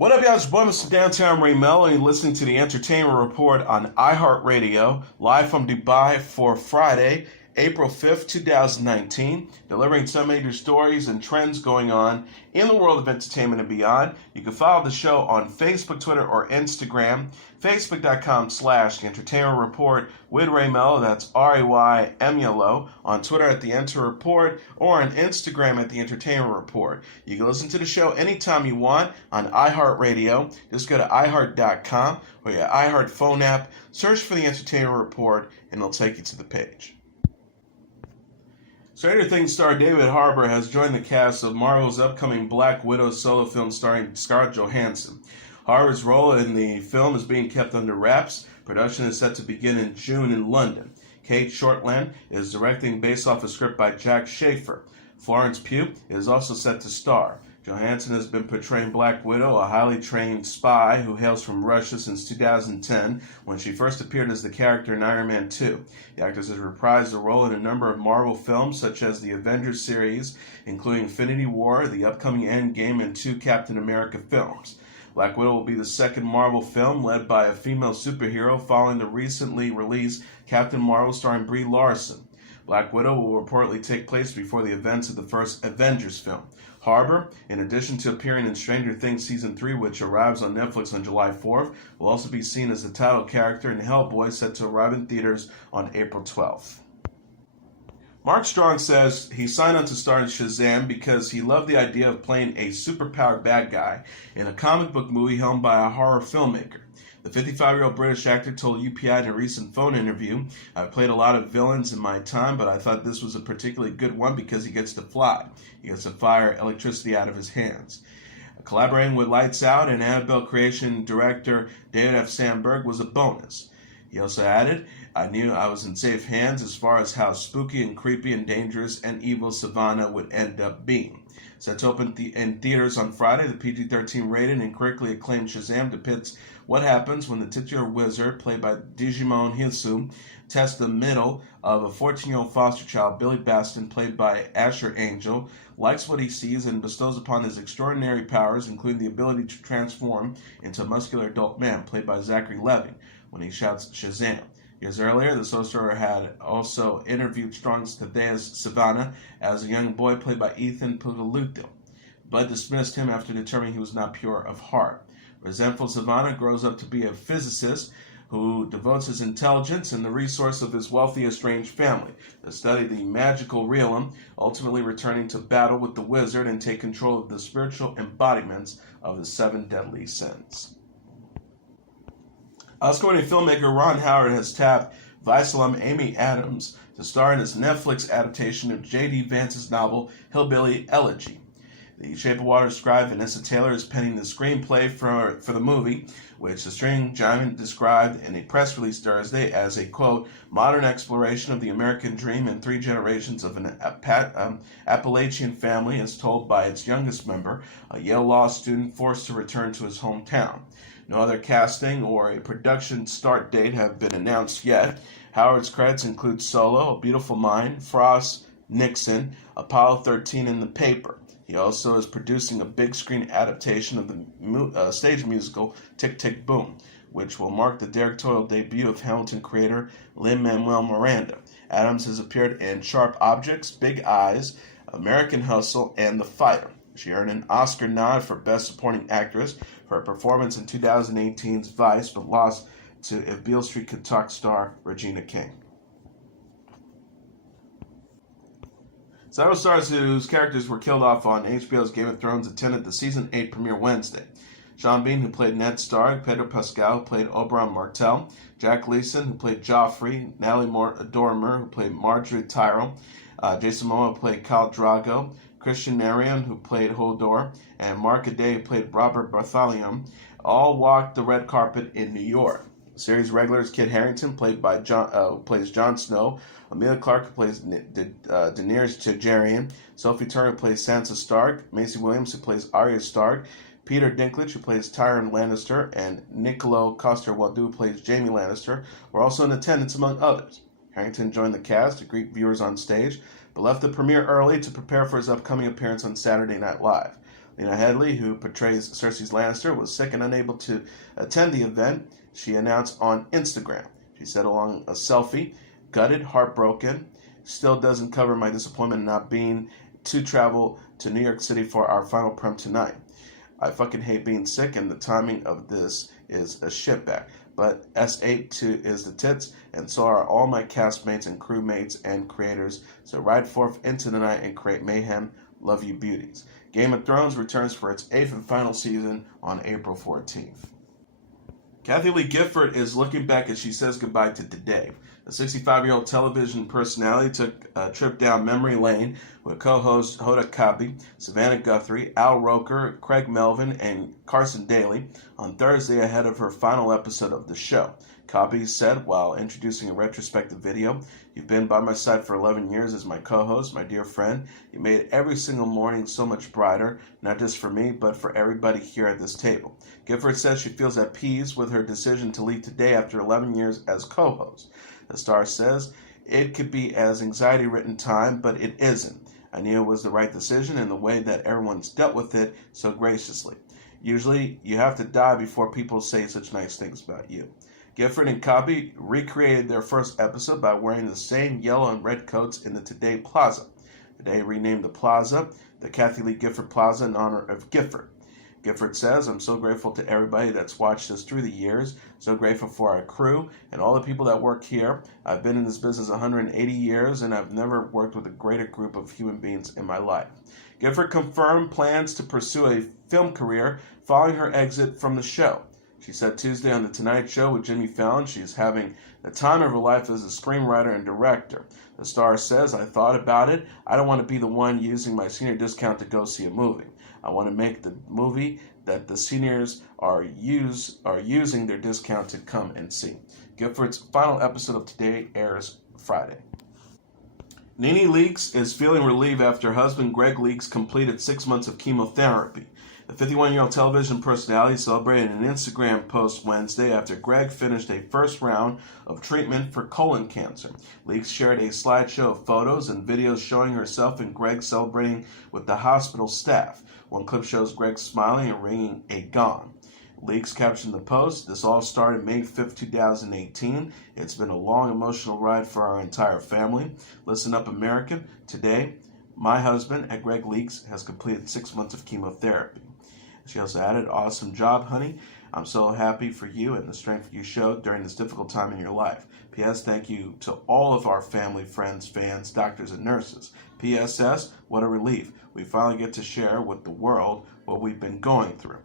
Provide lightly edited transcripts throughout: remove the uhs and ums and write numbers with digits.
What up, y'all? It's your boy, Mr. Downtown Melo, and you're listening to the Entertainment Report on iHeartRadio, live from Dubai for Friday, April 5th, 2019, delivering some major stories and trends going on in the world of entertainment and beyond. You can follow the show on Facebook, Twitter, or Instagram. Facebook.com/The Entertainment Report with Ray Melo, that's RAYMELO, on Twitter at The Enter Report, or on Instagram at The Entertainment Report. You can listen to the show anytime you want on iHeartRadio. Just go to iHeart.com or your iHeart phone app, search for The Entertainment Report, and it'll take you to the page. Stranger Things star David Harbour has joined the cast of Marvel's upcoming Black Widow solo film starring Scarlett Johansson. Harbour's role in the film is being kept under wraps. Production is set to begin in June in London. Kate Shortland is directing based off a script by Jack Schaefer. Florence Pugh is also set to star. Johansson has been portraying Black Widow, a highly trained spy who hails from Russia since 2010, when she first appeared as the character in Iron Man 2. The actress has reprised the role in a number of Marvel films, such as the Avengers series, including Infinity War, the upcoming Endgame, and 2 Captain America films. Black Widow will be the second Marvel film led by a female superhero following the recently released Captain Marvel starring Brie Larson. Black Widow will reportedly take place before the events of the first Avengers film. Harbour, in addition to appearing in Stranger Things Season 3, which arrives on Netflix on July 4th, will also be seen as the title character in Hellboy, set to arrive in theaters on April 12th. Mark Strong says he signed on to star in Shazam because he loved the idea of playing a superpowered bad guy in a comic book movie helmed by a horror filmmaker. The 55-year-old British actor told UPI in a recent phone interview, "I've played a lot of villains in my time, but I thought this was a particularly good one because he gets to fly. He gets to fire electricity out of his hands." Collaborating with Lights Out and Annabelle creation director David F. Sandberg was a bonus. He also added, "I knew I was in safe hands as far as how spooky and creepy and dangerous and evil Savannah would end up being." Set to open in theaters on Friday, the PG-13 rated and critically acclaimed Shazam depicts what happens when the titular wizard, played by Digimon Hisu, tests the middle of a 14-year-old foster child, Billy Baston, played by Asher Angel, likes what he sees and bestows upon his extraordinary powers, including the ability to transform into a muscular adult man, played by Zachary Levi, when he shouts Shazam. Years earlier, the sorcerer had also interviewed Strong's Thaddeus Savannah as a young boy, played by Ethan Pugaluto, but dismissed him after determining he was not pure of heart. Resentful Savannah grows up to be a physicist who devotes his intelligence and the resource of his wealthy estranged family to study the magical realm, ultimately returning to battle with the wizard and take control of the spiritual embodiments of the 7 deadly sins. Oscar-winning filmmaker Ron Howard has tapped Vice alum Amy Adams to star in his Netflix adaptation of J.D. Vance's novel Hillbilly Elegy. The Shape of Water scribe Vanessa Taylor is penning the screenplay for the movie, which the streaming giant described in a press release Thursday as a, quote, modern exploration of the American dream in 3 generations of an Appalachian family as told by its youngest member, a Yale Law student forced to return to his hometown. No other casting or a production start date have been announced yet. Howard's credits include Solo, A Beautiful Mind, Frost, Nixon, Apollo 13, and The Paper. He also is producing a big screen adaptation of the stage musical Tick, Tick, Boom, which will mark the directorial debut of Hamilton creator Lin-Manuel Miranda. Adams has appeared in Sharp Objects, Big Eyes, American Hustle, and The Fighter. She earned an Oscar nod for Best Supporting Actress for her performance in 2018's Vice, but lost to If Beale Street Could Talk star Regina King. Several stars whose characters were killed off on HBO's Game of Thrones attended the Season 8 premiere Wednesday. Sean Bean, who played Ned Stark, Pedro Pascal, who played Oberyn Martell, Jack Leeson, who played Joffrey, Natalie Dormer, who played Marjorie Tyrell, Jason Momoa, who played Khal Drogo, Christian Marion, who played Hodor, and Mark Adey, who played Robert Bartholomew, all walked the red carpet in New York. Series regulars Kit Harington, who plays Jon Snow, Emilia Clarke, who plays Daenerys Targaryen, Sophie Turner, who plays Sansa Stark, Macy Williams, who plays Arya Stark, Peter Dinklage, who plays Tyrion Lannister, and Nicolo Coster-Waldau, who plays Jaime Lannister, were also in attendance, among others. Harington joined the cast to greet viewers on stage, but left the premiere early to prepare for his upcoming appearance on Saturday Night Live. Lena Headey, who portrays Cersei Lannister, was sick and unable to attend the event. She announced on Instagram. She said along a selfie, "Gutted, heartbroken. Still doesn't cover my disappointment not being to travel to New York City for our final prem tonight. I fucking hate being sick, and the timing of this is a shitbag. But S8 is the tits, and so are all my castmates and crewmates and creators. So ride forth into the night and create mayhem. Love you, beauties." Game of Thrones returns for its 8th and final season on April 14th. Kathie Lee Gifford is looking back as she says goodbye to today. The 65-year-old television personality took a trip down memory lane with co-hosts Hoda Kotb, Savannah Guthrie, Al Roker, Craig Melvin, and Carson Daly on Thursday ahead of her final episode of the show. Kotb said while introducing a retrospective video, "You've been by my side for 11 years as my co-host, my dear friend. You made every single morning so much brighter, not just for me, but for everybody here at this table." Gifford says she feels at peace with her decision to leave today after 11 years as co-host. The star says, "It could be as anxiety-ridden time, but it isn't. I knew it was the right decision in the way that everyone's dealt with it so graciously. Usually, you have to die before people say such nice things about you." Gifford and Kotb recreated their first episode by wearing the same yellow and red coats in the Today Plaza. Today renamed the plaza the Kathie Lee Gifford Plaza in honor of Gifford. Gifford says, "I'm so grateful to everybody that's watched us through the years, so grateful for our crew and all the people that work here. I've been in this business 180 years, and I've never worked with a greater group of human beings in my life." Gifford confirmed plans to pursue a film career following her exit from the show. She said Tuesday on The Tonight Show with Jimmy Fallon she's having the time of her life as a screenwriter and director. The star says, "I thought about it. I don't want to be the one using my senior discount to go see a movie. I want to make the movie that the seniors are using their discount to come and see." Gifford's final episode of Today airs Friday. NeNe Leakes is feeling relief after her husband Greg Leakes completed 6 months of chemotherapy. The 51-year-old television personality celebrated an Instagram post Wednesday after Greg finished a first round of treatment for colon cancer. Leakes shared a slideshow of photos and videos showing herself and Greg celebrating with the hospital staff. One clip shows Greg smiling and ringing a gong. Leakes captioned the post, "This all started May 5th, 2018. It's been a long, emotional ride for our entire family. Listen up, America. Today, my husband, Greg Leakes, has completed 6 months of chemotherapy." She also added, "Awesome job, honey. I'm so happy for you and the strength you showed during this difficult time in your life. P.S. Thank you to all of our family, friends, fans, doctors, and nurses. P.S.S. What a relief. We finally get to share with the world what we've been going through."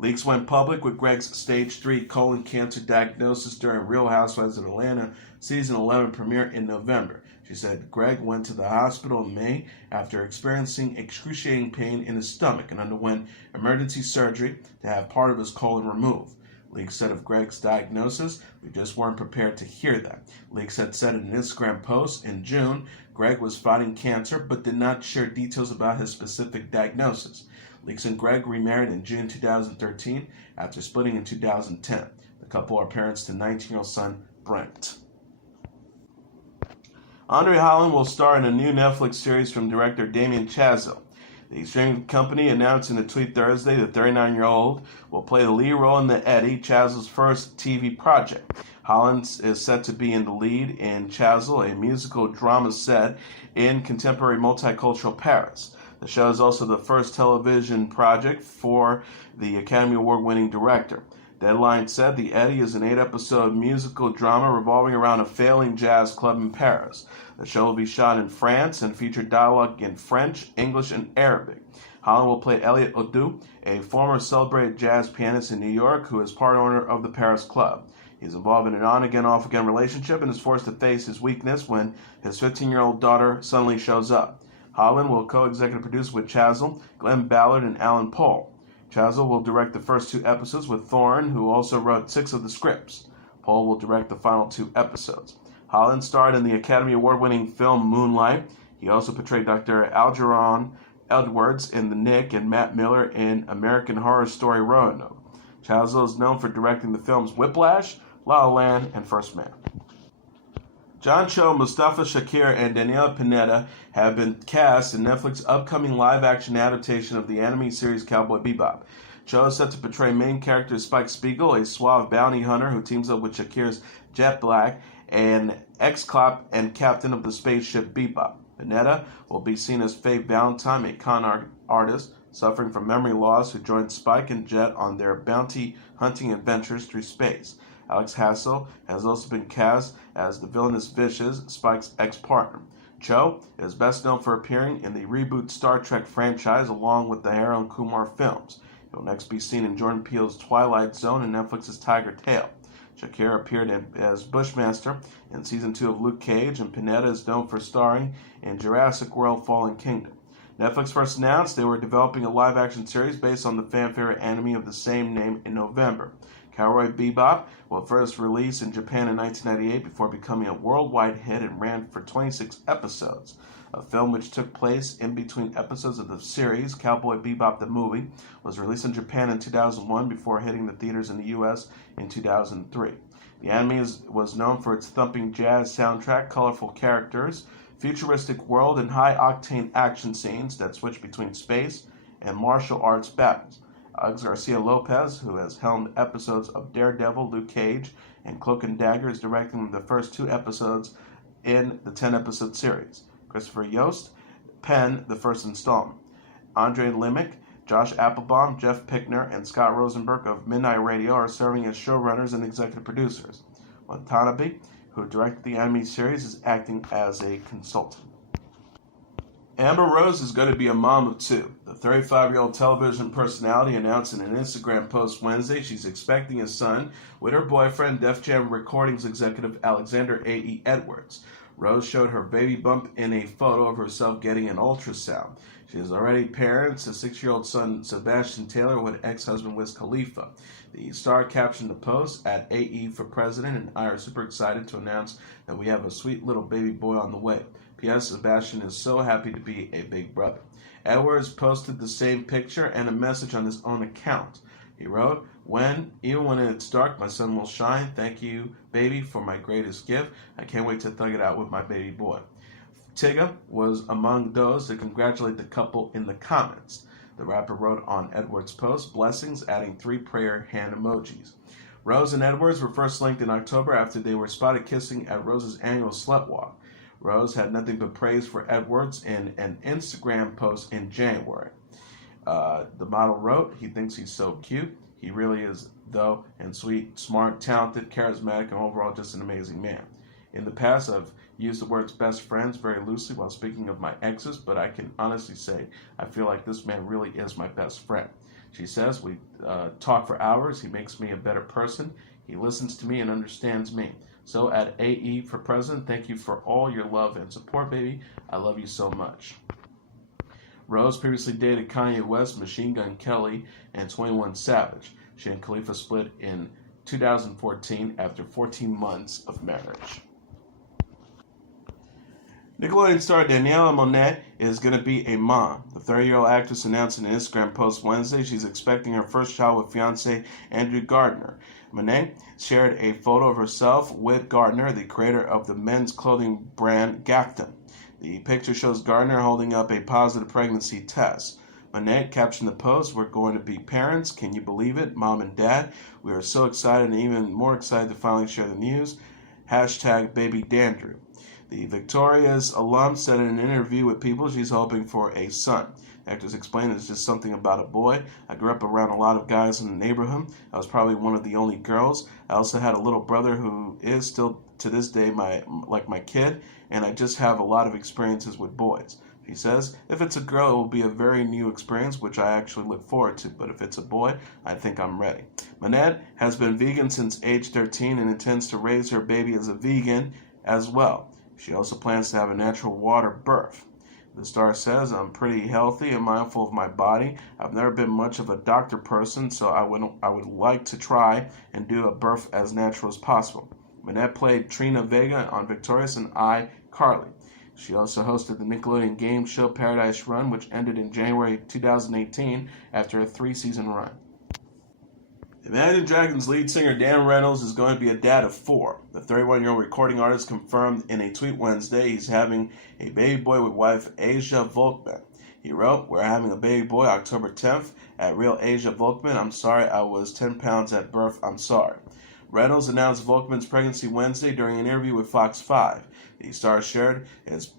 Leakes went public with Greg's stage 3 colon cancer diagnosis during Real Housewives of Atlanta season 11 premiere in November. She said Greg went to the hospital in May after experiencing excruciating pain in his stomach and underwent emergency surgery to have part of his colon removed. Leakes said of Greg's diagnosis, "We just weren't prepared to hear that." Leakes had said in an Instagram post in June, Greg was fighting cancer but did not share details about his specific diagnosis. Leakes and Greg remarried in June 2013 after splitting in 2010. The couple are parents to 19-year-old son Brent. Andre Holland will star in a new Netflix series from director Damien Chazelle. The streaming company announced in a tweet Thursday the 39-year-old will play the lead role in The Eddie, Chazelle's first TV project. Holland is set to be in the lead in Chazelle, a musical drama set in contemporary multicultural Paris. The show is also the first television project for the Academy Award-winning director. Deadline said The Eddie is an 8-episode musical drama revolving around a failing jazz club in Paris. The show will be shot in France and feature dialogue in French, English, and Arabic. Holland will play Elliot Audu, a former celebrated jazz pianist in New York who is part owner of the Paris club. He's involved in an on-again, off-again relationship and is forced to face his weakness when his 15-year-old daughter suddenly shows up. Holland will co-executive produce with Chazelle, Glenn Ballard, and Alan Paul. Chazelle will direct the first 2 episodes with Thorne, who also wrote 6 of the scripts. Paul will direct the final 2 episodes. Holland starred in the Academy Award-winning film Moonlight. He also portrayed Dr. Algernon Edwards in The Nick and Matt Miller in American Horror Story Roanoke. Chazelle is known for directing the films Whiplash, La La Land, and First Man. John Cho, Mustafa Shakir, and Daniella Monet have been cast in Netflix's upcoming live-action adaptation of the anime series Cowboy Bebop. Cho is set to portray main character Spike Spiegel, a suave bounty hunter who teams up with Shakir's Jet Black, an ex-cop and captain of the spaceship Bebop. Monet will be seen as Faye Valentine, a con artist suffering from memory loss who joined Spike and Jet on their bounty hunting adventures through space. Alex Hassel has also been cast as the villainous Vicious, Spike's ex-partner. Cho is best known for appearing in the reboot Star Trek franchise along with the Harold Kumar films. He will next be seen in Jordan Peele's Twilight Zone and Netflix's Tiger Tail. Shakir appeared as Bushmaster in Season 2 of Luke Cage, and Pineda is known for starring in Jurassic World Fallen Kingdom. Netflix first announced they were developing a live-action series based on the fan-favorite anime of the same name in November. Cowboy Bebop will first release in Japan in 1998 before becoming a worldwide hit and ran for 26 episodes. A film which took place in between episodes of the series, Cowboy Bebop the Movie, was released in Japan in 2001 before hitting the theaters in the U.S. in 2003. The anime was known for its thumping jazz soundtrack, colorful characters, futuristic world, and high-octane action scenes that switch between space and martial arts battles. Alex Garcia Lopez, who has helmed episodes of Daredevil, Luke Cage, and Cloak and Dagger, is directing the first 2 episodes in the 10-episode series. Christopher Yost penned the first installment. Andre Limick, Josh Applebaum, Jeff Pickner, and Scott Rosenberg of Midnight Radio are serving as showrunners and executive producers. Watanabe, who directed the anime series, is acting as a consultant. Amber Rose is going to be a mom of 2. The 35-year-old television personality announced in an Instagram post Wednesday she's expecting a son with her boyfriend, Def Jam Recordings executive Alexander A.E. Edwards. Rose showed her baby bump in a photo of herself getting an ultrasound. She is already parents, a 6-year-old son, Sebastian Taylor, with ex-husband Wiz Khalifa. The star captioned the post, at AE for President, and I are super excited to announce that we have a sweet little baby boy on the way. P.S. Sebastian is so happy to be a big brother. Edwards posted the same picture and a message on his own account. He wrote, even when it's dark, my sun will shine. Thank you, baby, for my greatest gift. I can't wait to thug it out with my baby boy. Tyga was among those to congratulate the couple in the comments. The rapper wrote on Edwards' post, blessings, adding 3 prayer hand emojis. Rose and Edwards were first linked in October after they were spotted kissing at Rose's annual Slut Walk. Rose had nothing but praise for Edwards in an Instagram post in January. The model wrote, he thinks he's so cute. He really is, though, and sweet, smart, talented, charismatic, and overall just an amazing man. In the past, I've used the words best friends very loosely while speaking of my exes, but I can honestly say I feel like this man really is my best friend. She says, we talk for hours. He makes me a better person. He listens to me and understands me. So at AE for President, thank you for all your love and support, baby. I love you so much. Rose previously dated Kanye West, Machine Gun Kelly, and 21 Savage. She and Khalifa split in 2014 after 14 months of marriage. Nickelodeon star Daniella Monet is going to be a mom. The 30-year-old actress announced in an Instagram post Wednesday she's expecting her first child with fiancé Andrew Gardner. Monet shared a photo of herself with Gardner, the creator of the men's clothing brand Gactum. The picture shows Gardner holding up a positive pregnancy test. Monet captioned the post, we're going to be parents. Can you believe it? Mom and Dad. We are so excited and even more excited to finally share the news. #BabyDandrew. The Victoria's alum said in an interview with People she's hoping for a son. The actress explained it's just something about a boy. I grew up around a lot of guys in the neighborhood. I was probably one of the only girls. I also had a little brother who is still to this day my kid, and I just have a lot of experiences with boys. She says, if it's a girl, it will be a very new experience, which I actually look forward to. But if it's a boy, I think I'm ready. Monet has been vegan since age 13 and intends to raise her baby as a vegan as well. She also plans to have a natural water birth. The star says, I'm pretty healthy and mindful of my body. I've never been much of a doctor person, so I would like to try and do a birth as natural as possible. Monet played Trina Vega on Victorious and iCarly. She also hosted the Nickelodeon game show Paradise Run, which ended in January 2018 after a 3-season run. Imagine Dragons lead singer Dan Reynolds is going to be a dad of 4. The 31-year-old recording artist confirmed in a tweet Wednesday he's having a baby boy with wife Asia Volkman. He wrote, "We're having a baby boy October 10th at Real Asia Volkman. I'm sorry I was 10 pounds at birth. I'm sorry." Reynolds announced Volkman's pregnancy Wednesday during an interview with Fox 5. The star shared,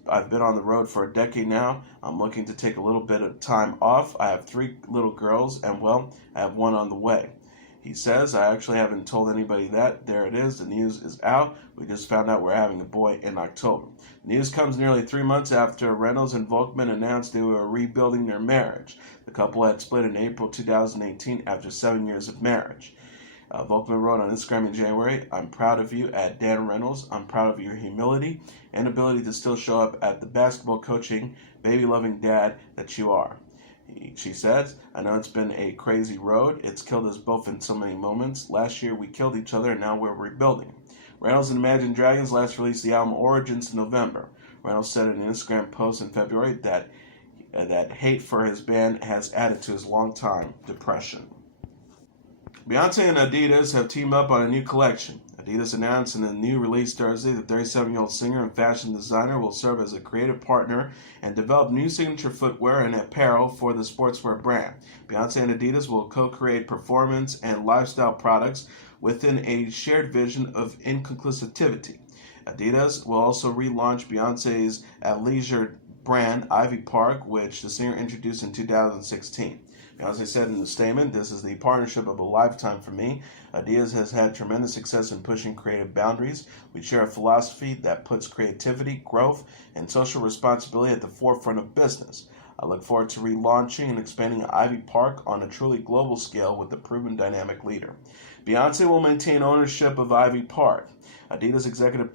"I've been on the road for a decade now. I'm looking to take a little bit of time off. I have 3 little girls, and well, I have one on the way." He says, "I actually haven't told anybody that. There it is. The news is out. We just found out we're having a boy in October." The news comes nearly 3 months after Reynolds and Volkman announced they were rebuilding their marriage. The couple had split in April 2018 after 7 years of marriage. Volkman wrote on Instagram in January, "I'm proud of you at Dan Reynolds. I'm proud of your humility and ability to still show up at the basketball coaching, baby-loving dad that you are." She says, "I know it's been a crazy road. It's killed us both in so many moments. Last year we killed each other and now we're rebuilding." Reynolds and Imagine Dragons last released the album Origins in November. Reynolds said in an Instagram post in February that hate for his band has added to his long-time depression. Beyonce and Adidas have teamed up on a new collection. Adidas announced in a new release Thursday the 37-year-old singer and fashion designer will serve as a creative partner and develop new signature footwear and apparel for the sportswear brand. Beyonce and Adidas will co-create performance and lifestyle products within a shared vision of inclusivity. Adidas will also relaunch Beyonce's athleisure brand, Ivy Park, which the singer introduced in 2016. Beyonce said in a statement, "This is the partnership of a lifetime for me. Adidas has had tremendous success in pushing creative boundaries. We share a philosophy that puts creativity, growth, and social responsibility at the forefront of business. I look forward to relaunching and expanding Ivy Park on a truly global scale with a proven dynamic leader." Beyonce will maintain ownership of Ivy Park. Adidas executive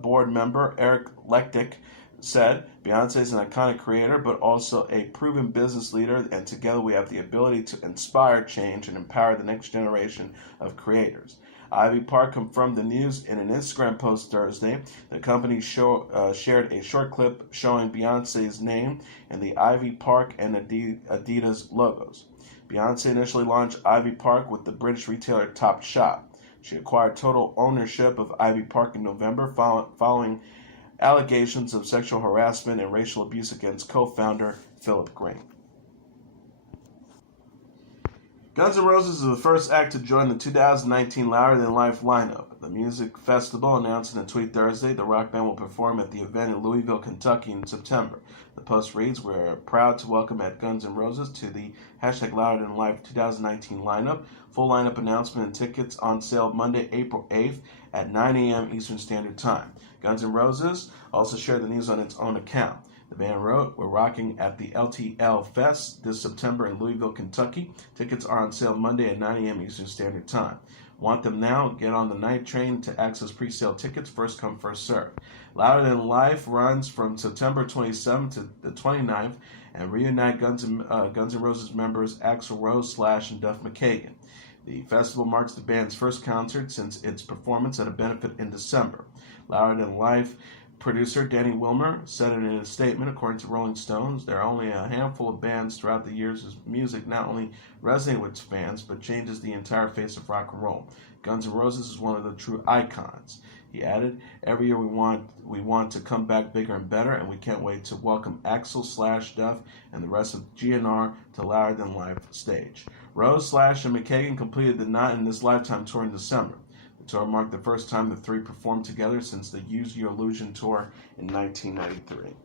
board member Eric Lechtick said, "Beyonce is an iconic creator, but also a proven business leader, and together we have the ability to inspire change and empower the next generation of creators." Ivy Park confirmed the news in an Instagram post Thursday. The company shared a short clip showing Beyonce's name and the Ivy Park and Adidas logos. Beyonce initially launched Ivy Park with the British retailer Topshop. She acquired total ownership of Ivy Park in November following allegations of sexual harassment and racial abuse against co-founder Philip Green. Guns N' Roses is the first act to join the 2019 Louder Than Life lineup. The music festival announced in a tweet Thursday the rock band will perform at the event in Louisville, Kentucky in September. The post reads, "We're proud to welcome at Guns N' Roses to the #Louder Than Life 2019 lineup. Full lineup announcement and tickets on sale Monday, April 8th at 9 a.m. Eastern Standard Time." Guns N' Roses also shared the news on its own account. The band wrote, "We're rocking at the LTL Fest this September in Louisville, Kentucky. Tickets are on sale Monday at 9 a.m. Eastern Standard Time. Want them now? Get on the night train to access pre-sale tickets. First come, first serve." Louder Than Life runs from September 27th to the 29th and reunite Guns N' Roses members Axl Rose, Slash, and Duff McKagan. The festival marks the band's first concert since its performance at a benefit in December. Louder Than Life producer Danny Wilmer said in a statement, according to Rolling Stones, "There are only a handful of bands throughout the years whose music not only resonates with fans, but changes the entire face of rock and roll. Guns N' Roses is one of the true icons." He added, "Every year we want to come back bigger and better, and we can't wait to welcome Axl, Slash, Duff, and the rest of GNR to Louder Than Life stage." Rose, Slash, and McKagan completed the Not in This Lifetime tour in December. The tour marked the first time the three performed together since the Use Your Illusion tour in 1993.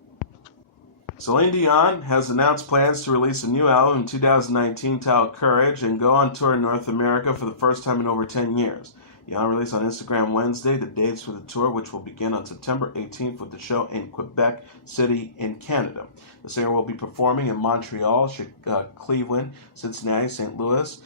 Celine Dion has announced plans to release a new album in 2019 titled Courage and go on tour in North America for the first time in over 10 years. Dion released on Instagram Wednesday the dates for the tour, which will begin on September 18th with the show in Quebec City in Canada. The singer will be performing in Montreal, Cleveland, Cincinnati, St. Louis,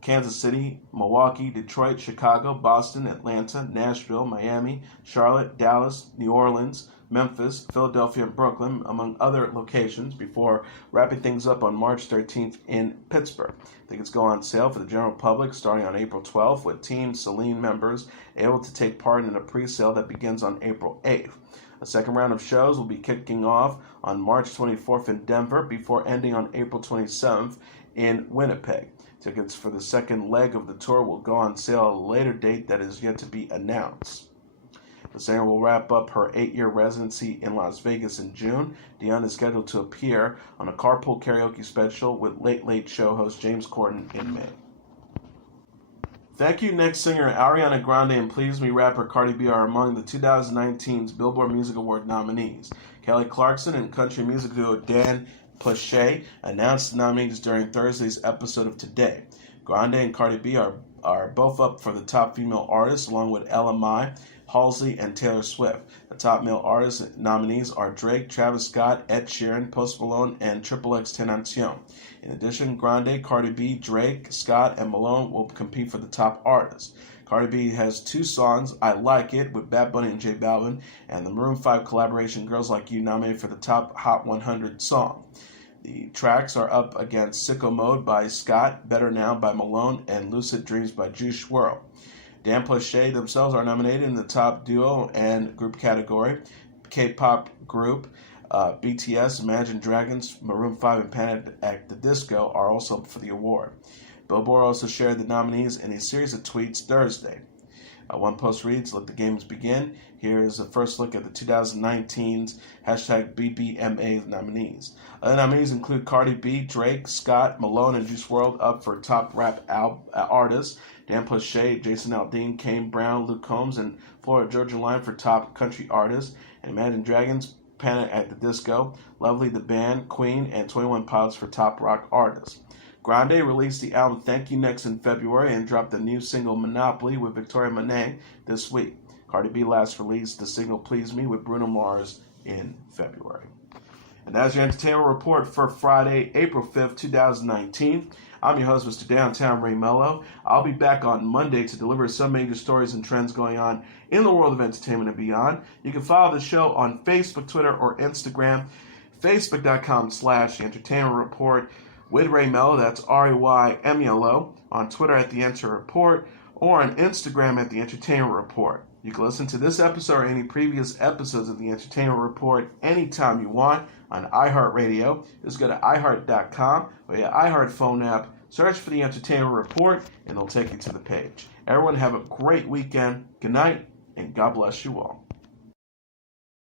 Kansas City, Milwaukee, Detroit, Chicago, Boston, Atlanta, Nashville, Miami, Charlotte, Dallas, New Orleans, Memphis, Philadelphia, and Brooklyn, among other locations, before wrapping things up on March 13th in Pittsburgh. Tickets go on sale for the general public starting on April 12th, with Team Celine members able to take part in a pre-sale that begins on April 8th. A second round of shows will be kicking off on March 24th in Denver before ending on April 27th in Winnipeg. Tickets for the second leg of the tour will go on sale at a later date that is yet to be announced. The singer will wrap up her 8-year residency in Las Vegas in June. Dion is scheduled to appear on a carpool karaoke special with Late Late Show host James Corden in May. Thank You Next singer Ariana Grande and Please Me rapper Cardi B are among the 2019's Billboard Music Award nominees. Kelly Clarkson and country music duo Dan Reynolds announced the nominees during Thursday's episode of Today. Grande and Cardi B are both up for the top female artists, along with LMI, Halsey, and Taylor Swift. The top male artist nominees are Drake, Travis Scott, Ed Sheeran, Post Malone, and XXXTentacion. In addition, Grande, Cardi B, Drake, Scott, and Melo will compete for the top artists. Cardi B has 2 songs, I Like It, with Bad Bunny and J Balvin, and the Maroon 5 collaboration Girls Like You nominated for the top Hot 100 song. The tracks are up against Sicko Mode by Scott, Better Now by Malone, and Lucid Dreams by Juice WRLD. Dan Reynolds themselves are nominated in the top duo and group category. K-pop group BTS, Imagine Dragons, Maroon 5, and Panic! At the Disco are also up for the award. Billboard also shared the nominees in a series of tweets Thursday. One post reads, Let the games begin. Here is a first look at the 2019's #BBMA nominees. Other nominees include Cardi B, Drake, Scott, Malone, and Juice WRLD up for top rap artists. Dan Reynolds, Jason Aldean, Kane Brown, Luke Combs, and Florida Georgia Line for top country artists. And Imagine Dragons, Panic! At the Disco, Lovely the Band, Queen, and 21 Pilots for top rock artists. Grande released the album Thank You Next in February and dropped the new single Monopoly with Victoria Monet this week. Cardi B last released the single Please Me with Bruno Mars in February. And that's your entertainment report for Friday, April 5th, 2019. I'm your host, Mr. Downtown Ray Melo. I'll be back on Monday to deliver some major stories and trends going on in the world of entertainment and beyond. You can follow the show on Facebook, Twitter, or Instagram. Facebook.com/Entertainment Report with Ray Melo, that's RAYMELO, on Twitter at The Enter Report, or on Instagram at The Entertainment Report. You can listen to this episode or any previous episodes of The Entertainment Report anytime you want on iHeartRadio. Just go to iHeart.com or your iHeart phone app, search for The Entertainment Report, and it'll take you to the page. Everyone have a great weekend. Good night, and God bless you all.